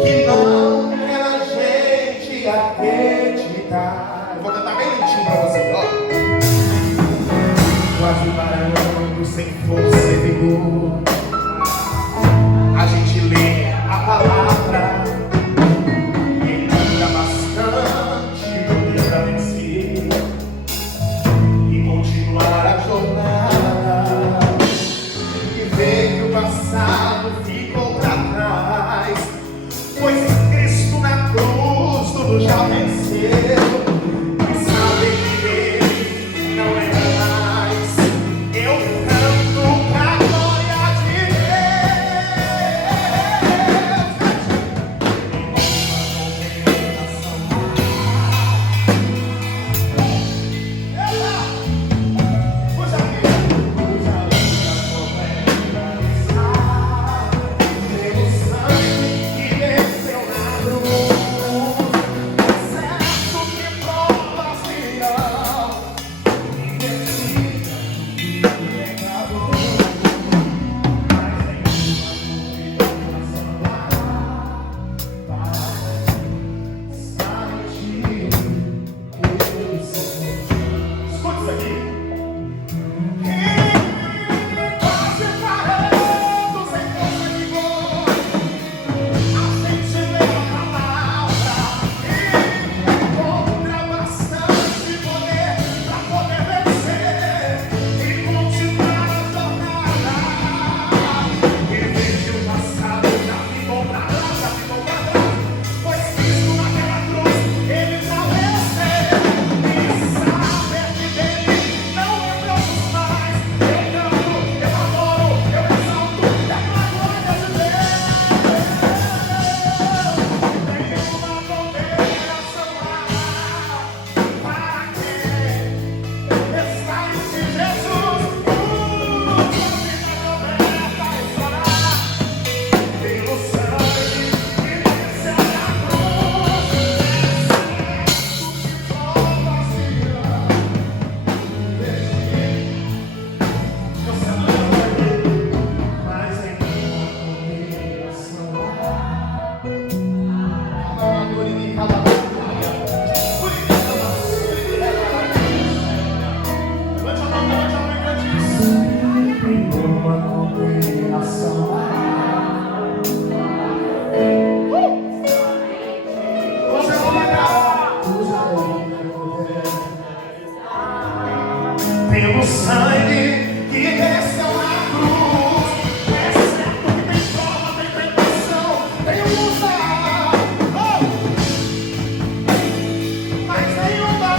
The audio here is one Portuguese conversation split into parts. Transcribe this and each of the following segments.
que não era gente acreditar. Eu vou cantar bem lentinho pra vocês, ó. Quase parando, sem força e vigor, a gente lê a palavra e canta bastante pra vencer e continuar a jornada, e ver que o passado ficou pra trás, pois Cristo na cruz tudo já venceu. Pelo sangue que desceu na cruz, é certo que tem prova, tem tentação, tem luta, mas nenhuma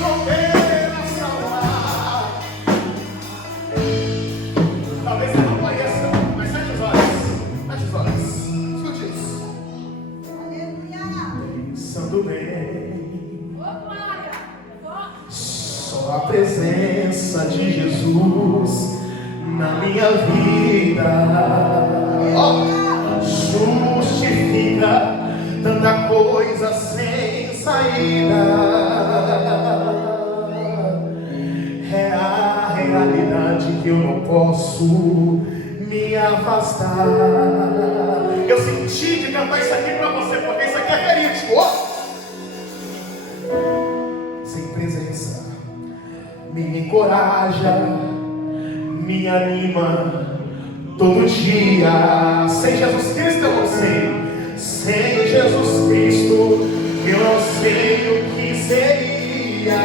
condenação há. Talvez você não conheça, mas feche os olhos, escute isso. Pensando bem, só a presença de Jesus na minha vida justifica tanta coisa sem saída. É a realidade que eu não posso me afastar. Eu senti de cantar isso aqui pra você, porque isso aqui é verídico. Sem presença me encoraja, me anima todo dia. Sem Jesus Cristo eu não sei, sem Jesus Cristo eu não sei o que seria.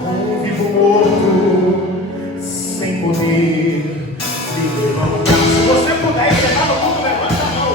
Um vivo morto, sem poder me levantar. Se você puder chegar no mundo, levanta a mão.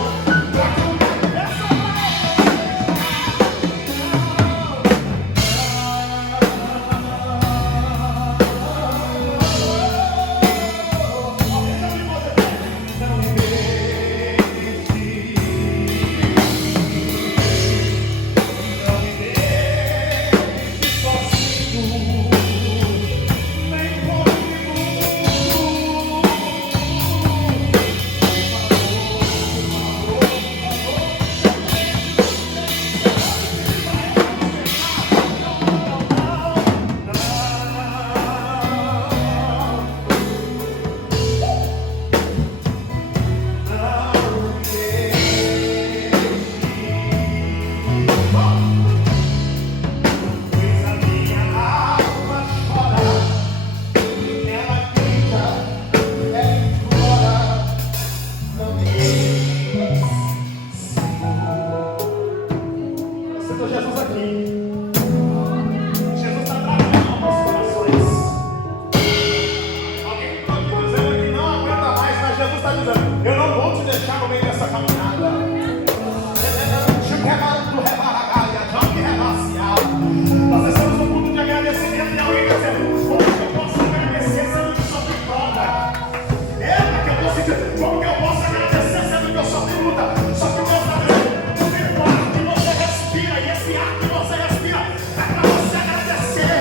Como que eu posso agradecer sendo que eu só tenho luta? Só que Deus está dizendo, o mesmo ar que você respira, e esse ar que você respira é para você agradecer.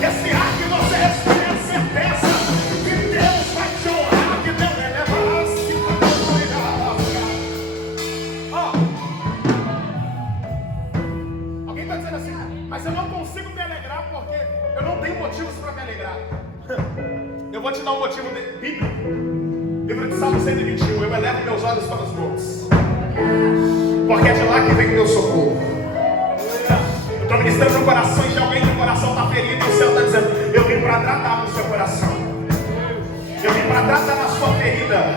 Esse ar que você respira é a certeza que Deus vai te honrar, que Deus eleva-se para alguém está dizendo assim, mas eu não consigo me alegrar porque eu não tenho motivos para me alegrar. Eu vou te dar um motivo bíblico. Livro de Salmo 121. Eu elevo meus olhos para os montes, porque é de lá que vem o meu socorro. Eu estou ministrando no coração de alguém que o coração está ferido e o céu está dizendo, eu vim para tratar no seu coração. Eu vim para tratar na sua ferida.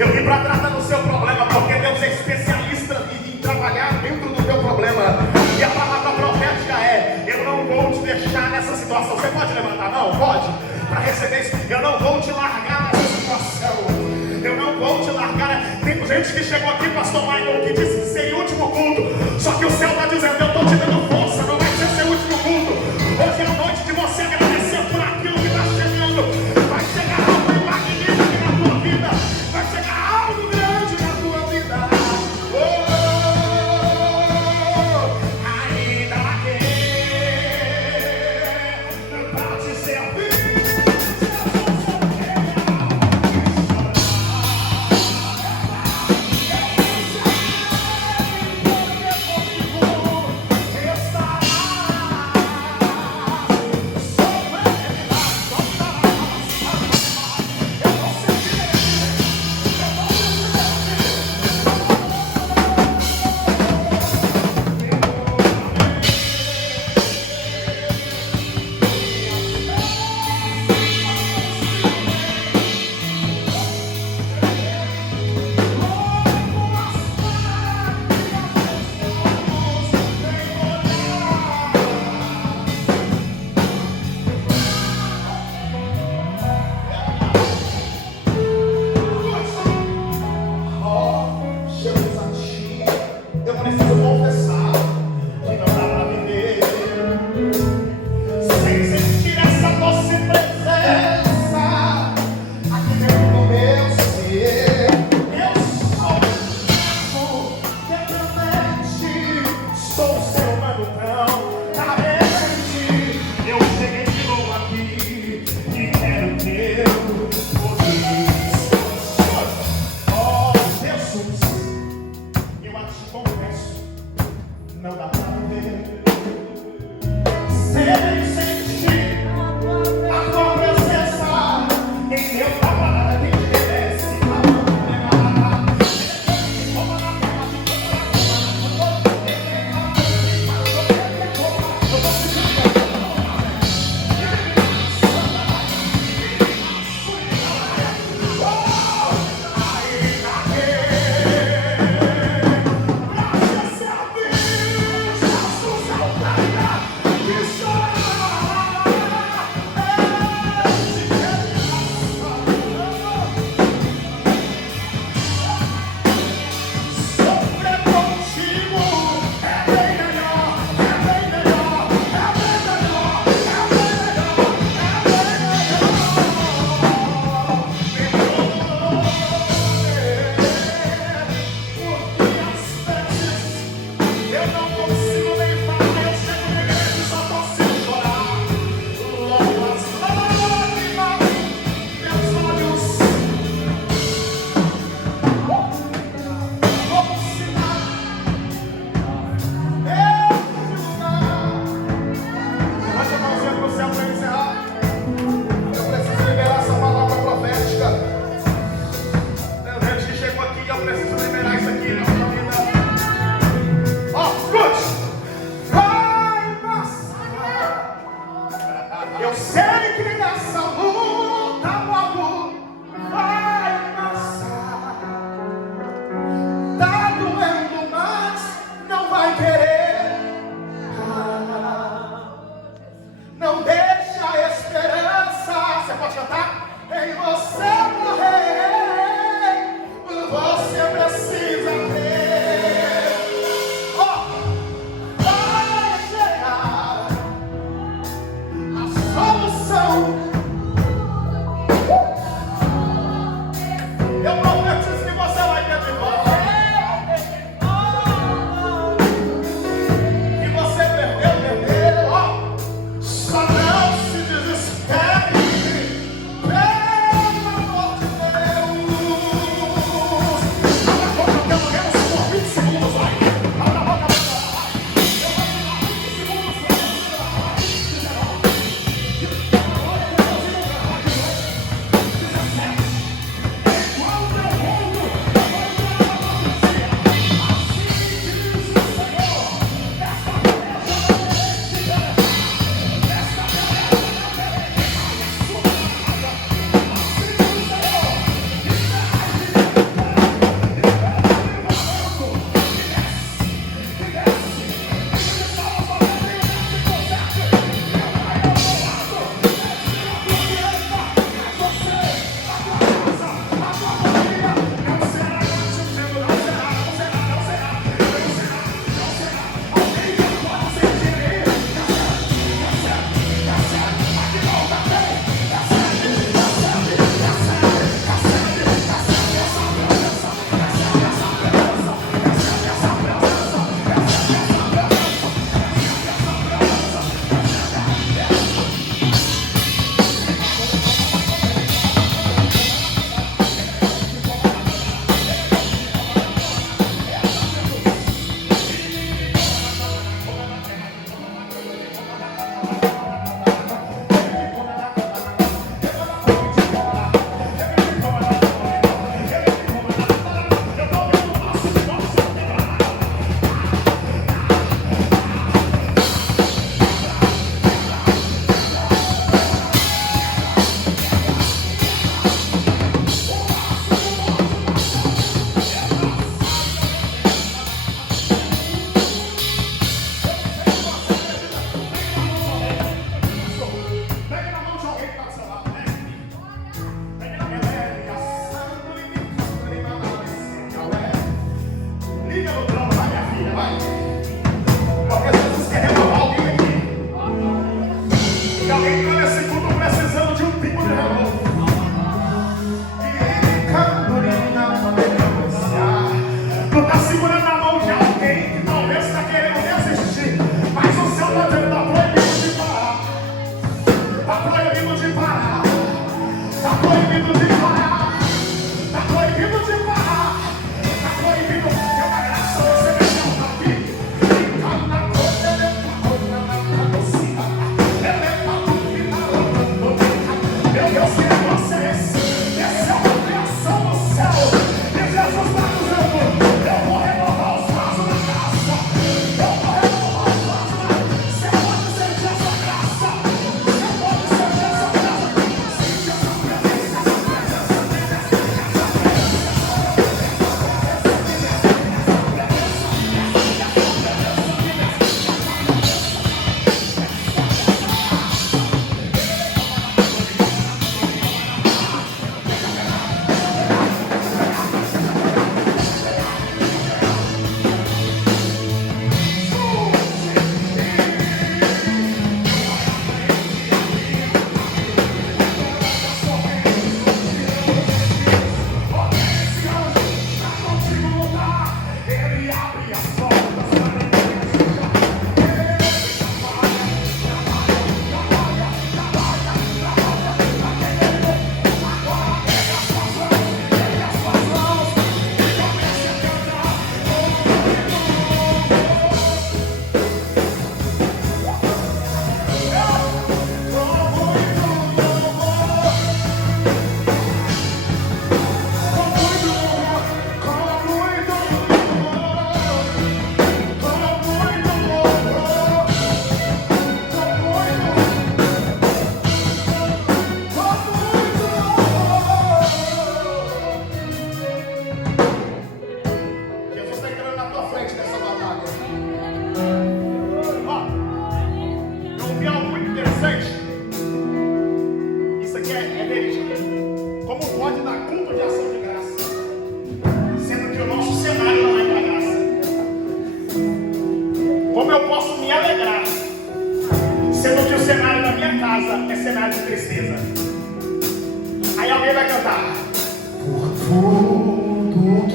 Eu vim para tratar no seu problema, porque Deus é especialista em trabalhar dentro do teu problema. E a palavra profética é, eu não vou te deixar nessa situação. Você pode levantar? Não? Pode? Para receber isso, eu não vou te largar nessa situação. Eu não vou te largar. Tem gente que chegou aqui, pastor Michael, que disse que seria o último culto. Só que o céu está dizendo, eu estou te dando força, não vai ser seu último culto. Hoje é a noite de você agradecer por aquilo que está chegando. Vai chegar algo magnífico na tua vida. Vai chegar algo grande na tua vida. Ainda que pode ser a vida.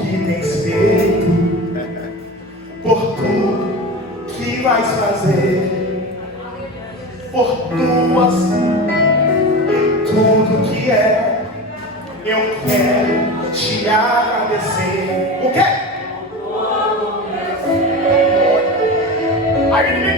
que tens feito, por tudo que vais fazer, por tuas e tudo que é. Eu quero te agradecer. O quê? Aí ninguém